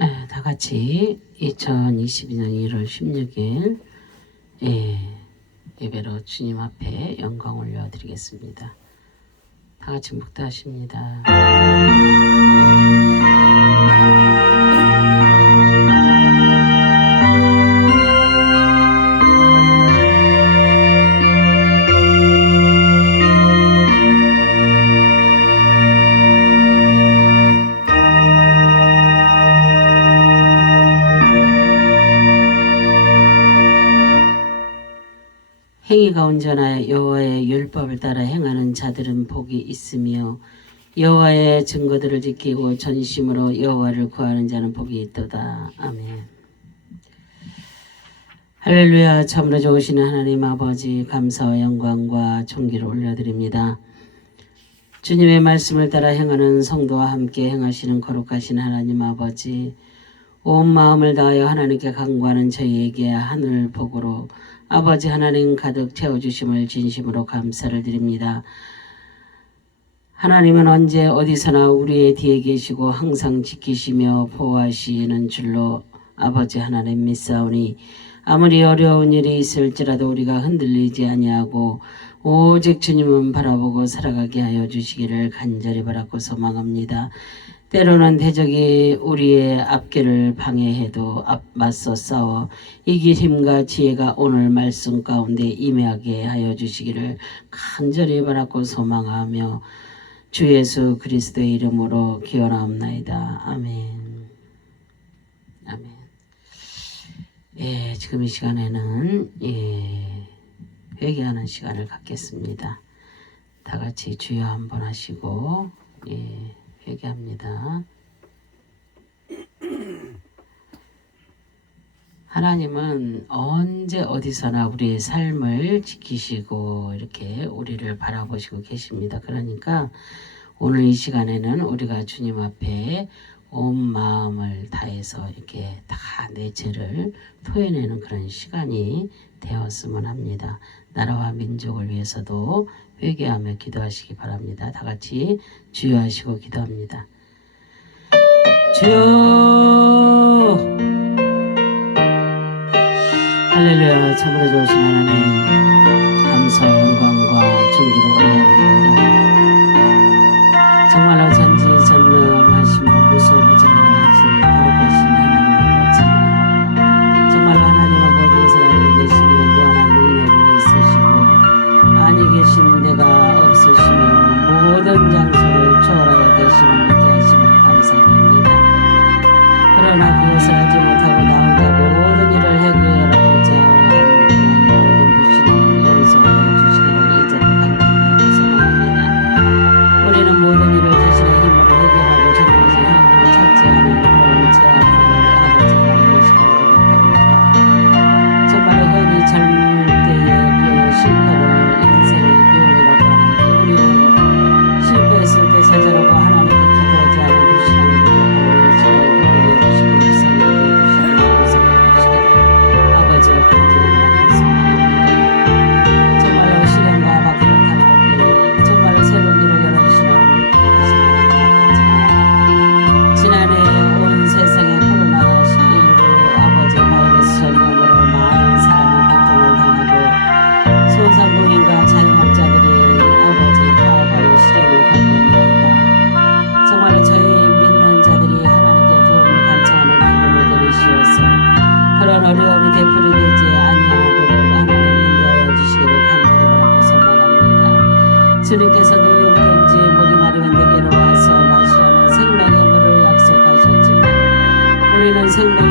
예, 다 같이 2022년 1월 16일 예, 예배로 주님 앞에 영광 올려드리겠습니다. 다 같이 묵다하십니다. 온전하여 여호와의 율법을 따라 행하는 자들은 복이 있으며 여호와의 증거들을 지키고 전심으로 여호와를 구하는 자는 복이 있도다. 아멘. 할렐루야 참으로 좋으신 하나님 아버지 감사와 영광과 존귀를 올려드립니다. 주님의 말씀을 따라 행하는 성도와 함께 행하시는 거룩하신 하나님 아버지 온 마음을 다하여 하나님께 간구하는 저희에게 하늘 복으로 아버지 하나님 가득 채워주심을 진심으로 감사를 드립니다. 하나님은 언제 어디서나 우리의 뒤에 계시고 항상 지키시며 보호하시는 줄로 아버지 하나님 믿사오니 아무리 어려운 일이 있을지라도 우리가 흔들리지 아니하고 오직 주님은 바라보고 살아가게 하여 주시기를 간절히 바라고 소망합니다. 때로는 대적이 우리의 앞길을 방해해도 앞 맞서 싸워 이길 힘과 지혜가 오늘 말씀 가운데 임하게 하여 주시기를 간절히 바라고 소망하며 주 예수 그리스도의 이름으로 기원하옵나이다. 아멘. 아멘. 예, 지금 이 시간에는 예, 회개하는 시간을 갖겠습니다. 다 같이 주여 한번 하시고 예. 회개합니다. 하나님은 언제 어디서나 우리의 삶을 지키시고 이렇게 우리를 바라보시고 계십니다. 그러니까 오늘 이 시간에는 우리가 주님 앞에 온 마음을 다해서 이렇게 다 내 죄를 토해내는 그런 시간이 되었으면 합니다. 나라와 민족을 위해서도 회개하며 기도하시기 바랍니다. 다 같이 주여하시고 기도합니다. 주여 할렐루야 참으로 좋으신 하나님 감사 영광과 존귀를 올려드립니다. 정말로 아니 계신 데가 없으시며 모든 장소를 초월하여 계심을 믿게 하심을 감사드립니다. 그러나 그것을 알지 못하고 나 혼자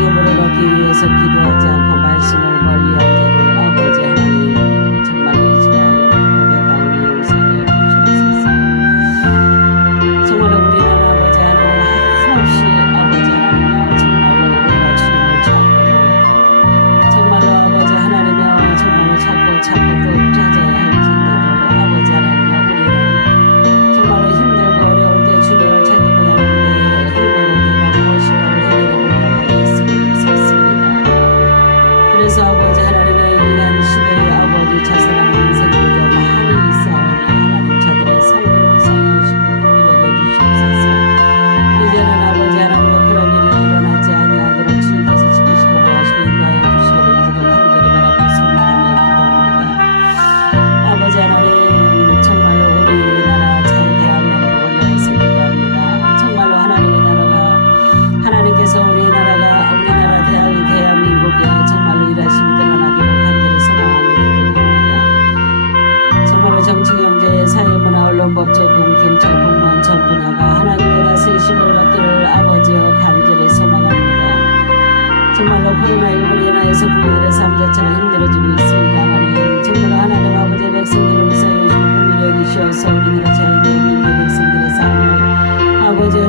우리는 생명의 물을 얻기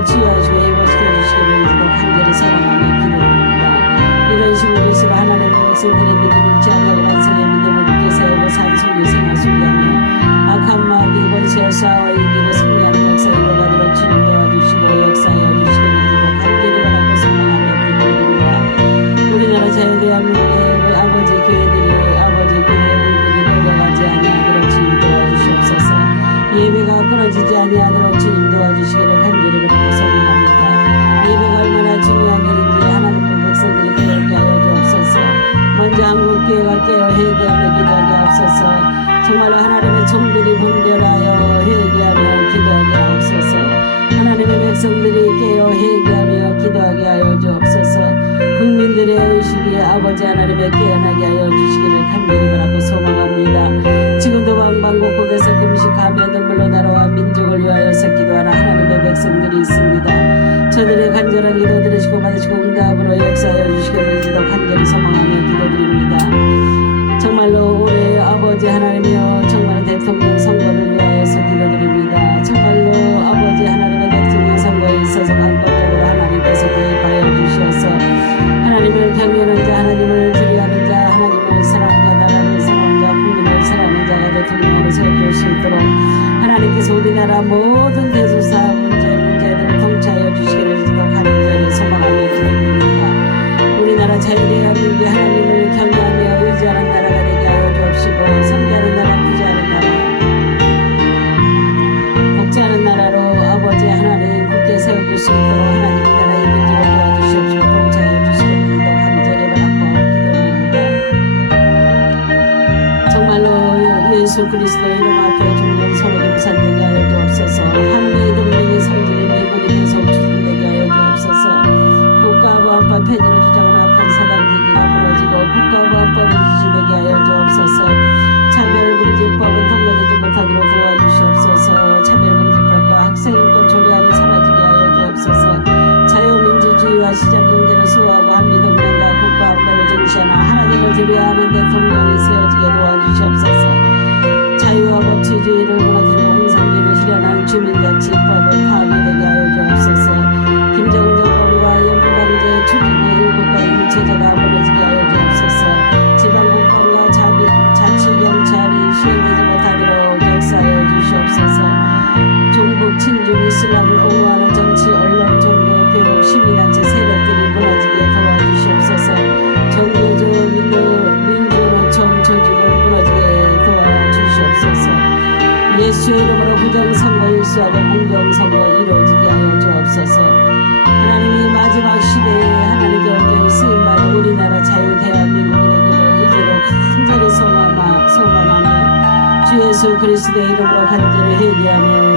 아버지의 치유하시고 회복시켜 주시기를 우리도 간절히 사랑하며 기도합니다. 이런 식으로 예수로 하나님의 백성들의 믿음을 않고 반성의 믿음을 굳게 세우고 산속의 생활 소개하며 악한 마귀 권세와 싸워 이기고 승리하는 역사 이루어가도록 주님 도와주시고 역사하여 주시기를 우리도 간절히 바라고 소망하며 기도드립니다. 우리나라 자유대한민국의 깨어 회개하며 기도하게 하옵소서. 정말로 하나님의 종들이 분별하여 회개하며 기도하게 하옵소서. 하나님의 백성들이 깨어 회개하며 기도하게 하여 주옵소서. 국민들의 의식이 아버지 하나님의 깨어나게 하여 주시기를 간절히 바라고 소망합니다. 지금도 방방곡곡에서 금식하며 눈물로 나라와 민족을 위하여서 기도하는 하나님의 백성들이 있습니다. 저들의 간절한 기도 들으시고 받으시고 응답으로 역사하여 주시기를 이제도 간 정말로 올해 아버지 하나님이여 정말 대통령 선거를 위하여서 기도드립니다. 정말로 아버지 하나님의 대통령 선거에 있어서 간접적으로 하나님께서 개입하여 주셔서 하나님을 경외하는 자, 하나님을 두려워하는 자, 하나님을 사랑하는 자, 나라를 사랑하는 자, 국민을 사랑하는 자가 대통령으로 세워줄 수 있도록 하나님께서 우리나라 모든 대소사 문제, 문제들을 통치하여 주시기를 더 간절히 소망하며 기도드립니다. 우리나라 자유대한민국이 하나님을 예수 그 예수의 이름으로 부정선거 일수하고 공정선거 이루어지게 하여 주옵소서. 하나님이 마지막 시대에 하나님께 온전히 쓰임받은 우리나라 자유 대한민국이 되기를 이제로 소망하, 소망하며 주 예수 그리스도의 이름으로 간절히 회개하며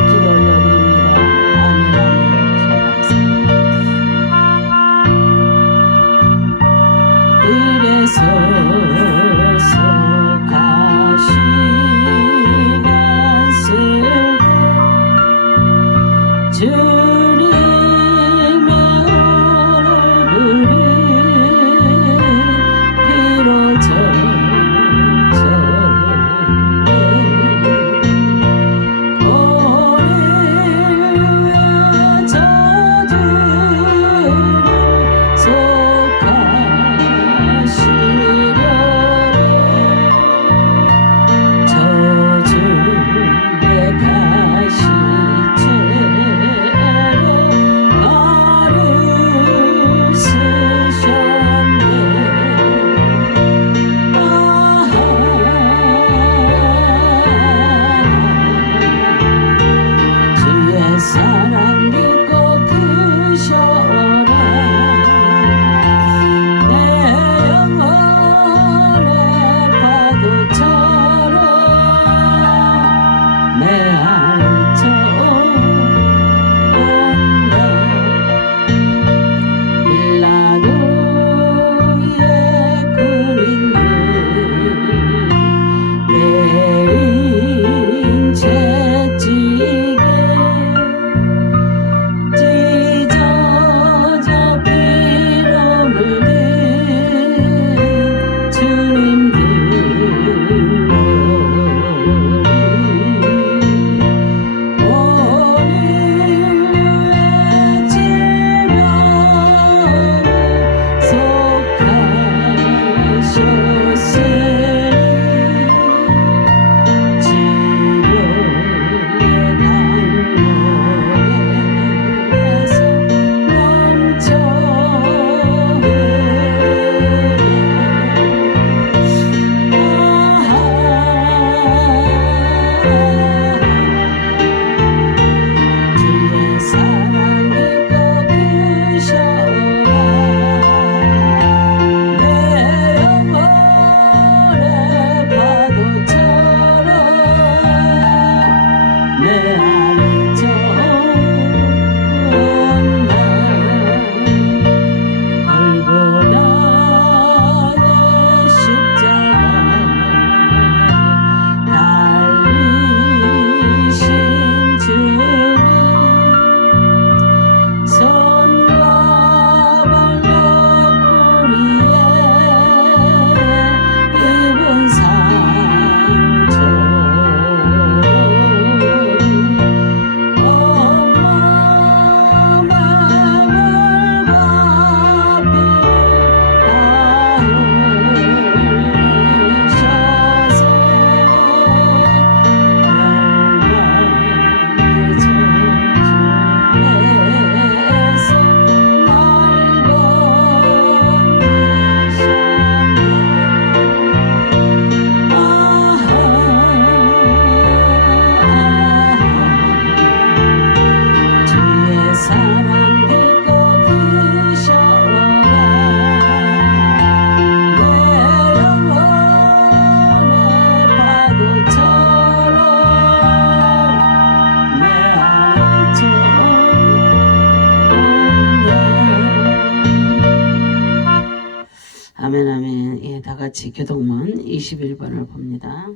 교동문 21번을 봅니다.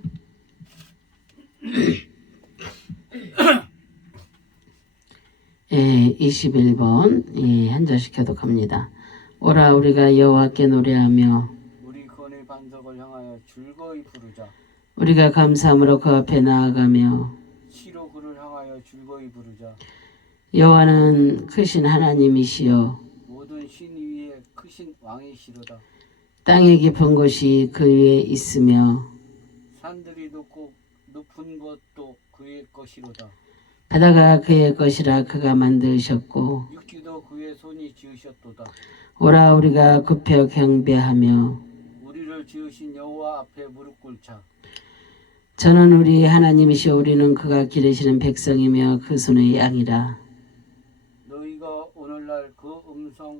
예, 21번 예, 한 절씩 교독합니다. 오라 우리가 여호와께 노래하며 우리 건의 반석을 향하여 즐거이 부르자. 우리가 감사함으로 그 앞에 나아가며 시로 그를 향하여 즐거이 부르자. 여호와는 크신 하나님이시여 모든 신 위에 크신 왕이시로다. 땅의 깊은 곳이 그 위에 있으며 산들이 높고 높은 것도 그의 것이로다. 바다가 그의 것이라 그가 만드셨고 육지도 그의 손이 지으셨도다. 오라 우리가 굽혀 경배하며 우리를 지으신 여호와 앞에 무릎 꿇자. 저는 우리 하나님이시여 우리는 그가 기르시는 백성이며 그 손의 양이라 너희가 오늘날 그 음성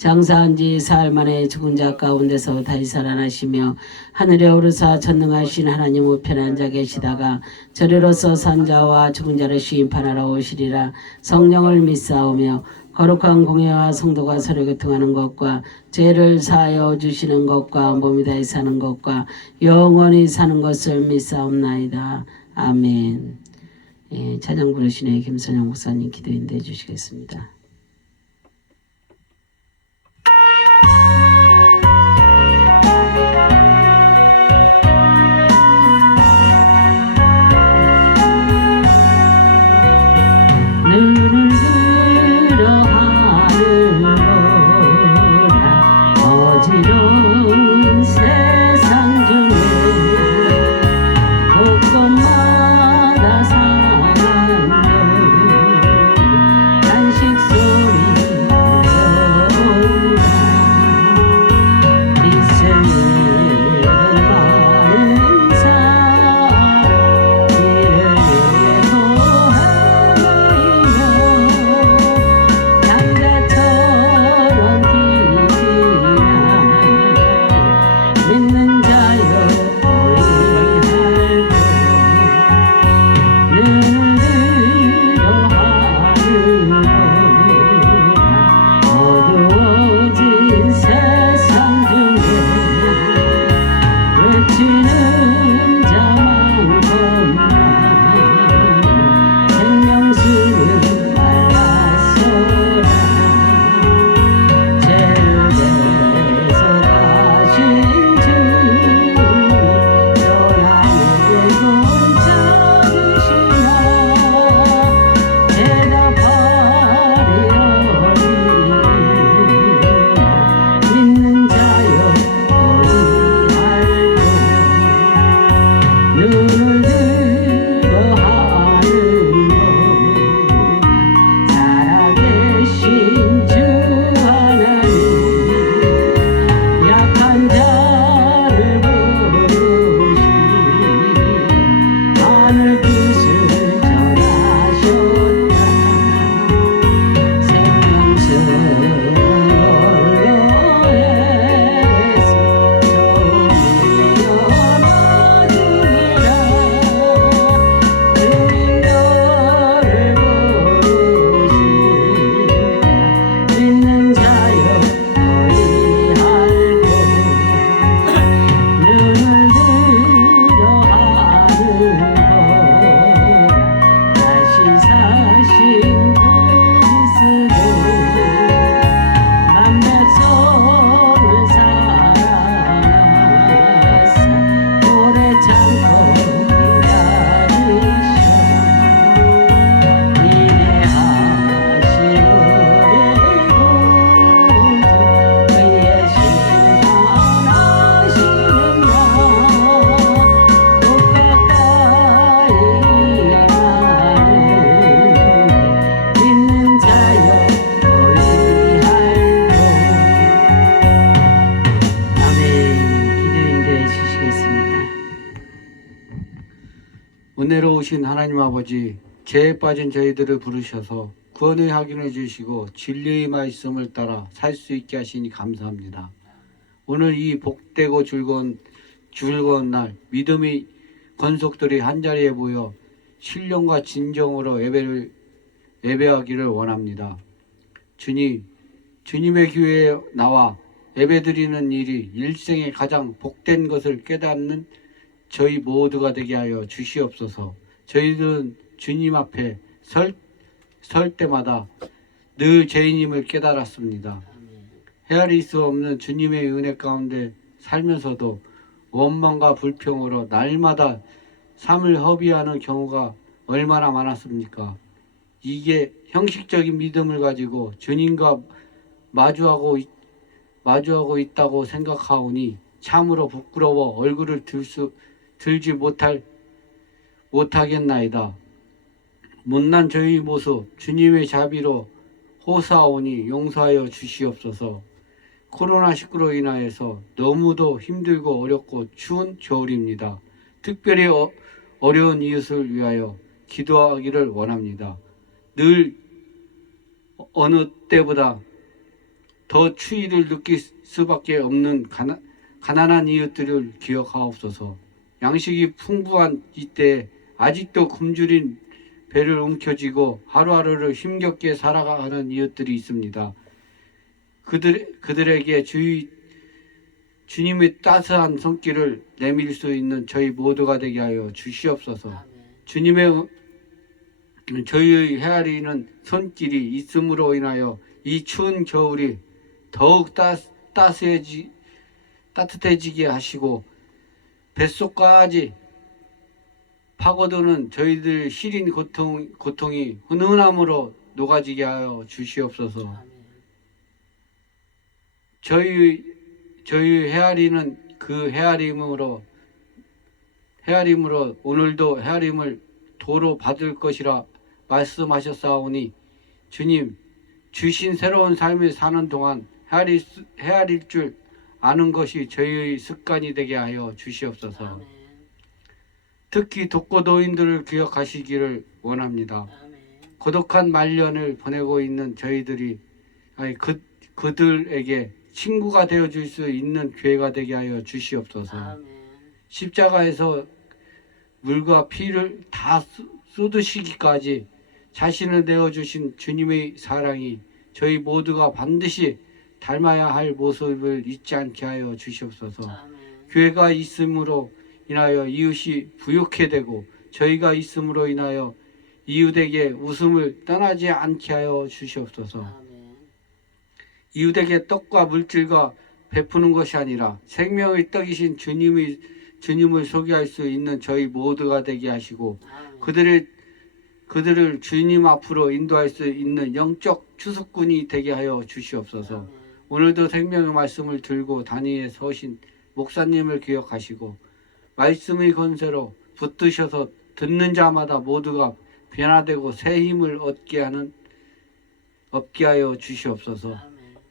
장사한 지 사흘 만에 죽은 자 가운데서 다시 살아나시며 하늘에 오르사 전능하신 하나님 우편에 앉아 계시다가 저리로서 산 자와 죽은 자를 시인판하러 오시리라 성령을 믿사오며 거룩한 공예와 성도가 서로 교통하는 것과 죄를 사하여 주시는 것과 몸이 다히 사는 것과 영원히 사는 것을 믿사옵나이다. 아멘. 예, 찬양 부르시네 김선영 목사님 기도 인도해 주시겠습니다. 아버지, 죄에 빠진 저희들을 부르셔서 구원의 확인해 주시고 진리의 말씀을 따라 살 수 있게 하시니 감사합니다. 오늘 이 복되고 즐거운 즐거운 날 믿음의 권속들이 한 자리에 모여 신령과 진정으로 예배를 예배하기를 원합니다. 주님, 주님의 교회에 나와 예배드리는 일이 일생의 가장 복된 것을 깨닫는 저희 모두가 되게 하여 주시옵소서. 저희들은 주님 앞에 설, 설 때마다 늘 죄인임을 깨달았습니다. 헤아릴 수 없는 주님의 은혜 가운데 살면서도 원망과 불평으로 날마다 삶을 허비하는 경우가 얼마나 많았습니까? 이게 형식적인 믿음을 가지고 주님과 마주하고 있- 마주하고 있다고 생각하오니 참으로 부끄러워 얼굴을 들 수 들지 못할 못하겠나이다. 못난 저희 모습 주님의 자비로 호사하오니 용서하여 주시옵소서. 코로나19로 인하여서 너무도 힘들고 어렵고 추운 겨울입니다. 특별히 어, 어려운 이웃을 위하여 기도하기를 원합니다. 늘 어느 때보다 더 추위를 느낄 수밖에 없는 가나, 가난한 이웃들을 기억하옵소서. 양식이 풍부한 이때 아직도 굶주린 배를 움켜쥐고 하루하루를 힘겹게 살아가는 이웃들이 있습니다. 그들 그들에게 주의 주님의 따스한 손길을 내밀 수 있는 저희 모두가 되게 하여 주시옵소서. 주님의 음, 저희의 헤아리는 손길이 있음으로 인하여 이 추운 겨울이 더욱 따, 따스해지 따뜻해지게 하시고 뱃속까지 파고드는 저희들 시린 고통 고통이 훈훈함으로 녹아지게 하여 주시옵소서. 저희 저희 헤아리는 그 헤아림으로 헤아림으로 오늘도 헤아림을 도로 받을 것이라 말씀하셨사오니 주님 주신 새로운 삶을 사는 동안 헤아릴, 수- 헤아릴 줄 아는 것이 저희의 습관이 되게 하여 주시옵소서. 특히 독거노인들을 기억하시기를 원합니다. 고독한 말년을 보내고 있는 저희들이 아니 그 그들에게 친구가 되어 줄 수 있는 기회가 되게 하여 주시옵소서. 십자가에서 물과 피를 다 쏟- 쏟으시기까지 자신을 내어 주신 주님의 사랑이 저희 모두가 반드시 닮아야 할 모습을 잊지 않게 하여 주시옵소서. 교회가 있음으로 인하여 이웃이 부욕해 되고 저희가 있음으로 인하여 이웃에게 웃음을 떠나지 않게 하여 주시옵소서. 이웃에게 떡과 물질과 베푸는 것이 아니라 생명의 떡이신 주님의 주님을 소개할 수 있는 저희 모두가 되게 하시고 그들을 그들을 주님 앞으로 인도할 수 있는 영적 추석꾼이 되게 하여 주시옵소서. 오늘도 생명의 말씀을 들고 단위에 서신 목사님을 기억하시고 말씀의 권세로 붙드셔서 듣는 자마다 모두가 변화되고 새 힘을 얻게 하는 얻게 하여 주시옵소서.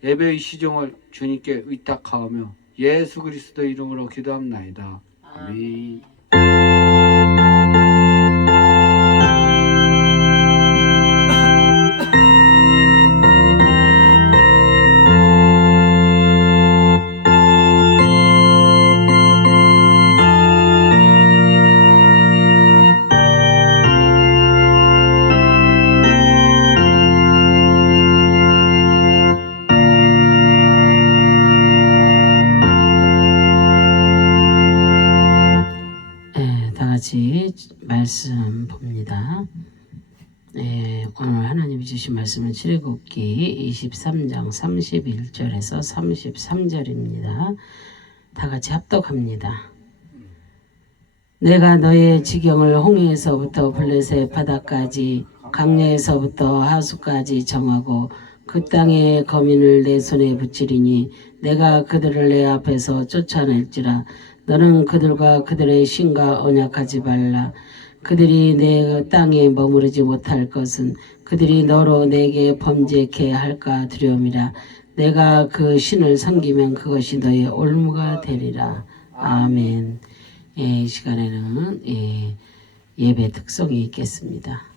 예배의 시종을 주님께 의탁하오며 예수 그리스도 이름으로 기도합나이다. 아멘. 말씀은 출애굽기 23장 31절에서 33절입니다. 다 같이 합독합니다. 내가 너의 지경을 홍해에서부터 블레셋 바다까지 강야에서부터 하수까지 정하고 그 땅의 거민을 내 손에 붙이리니 내가 그들을 내 앞에서 쫓아낼지라 너는 그들과 그들의 신과 언약하지 말라 그들이 내 땅에 머무르지 못할 것은 그들이 너로 내게 범죄케 할까 두려움이라. 내가 그 신을 섬기면 그것이 너의 올무가 되리라. 아멘. 예, 이 시간에는 예, 예배 특성이 있겠습니다.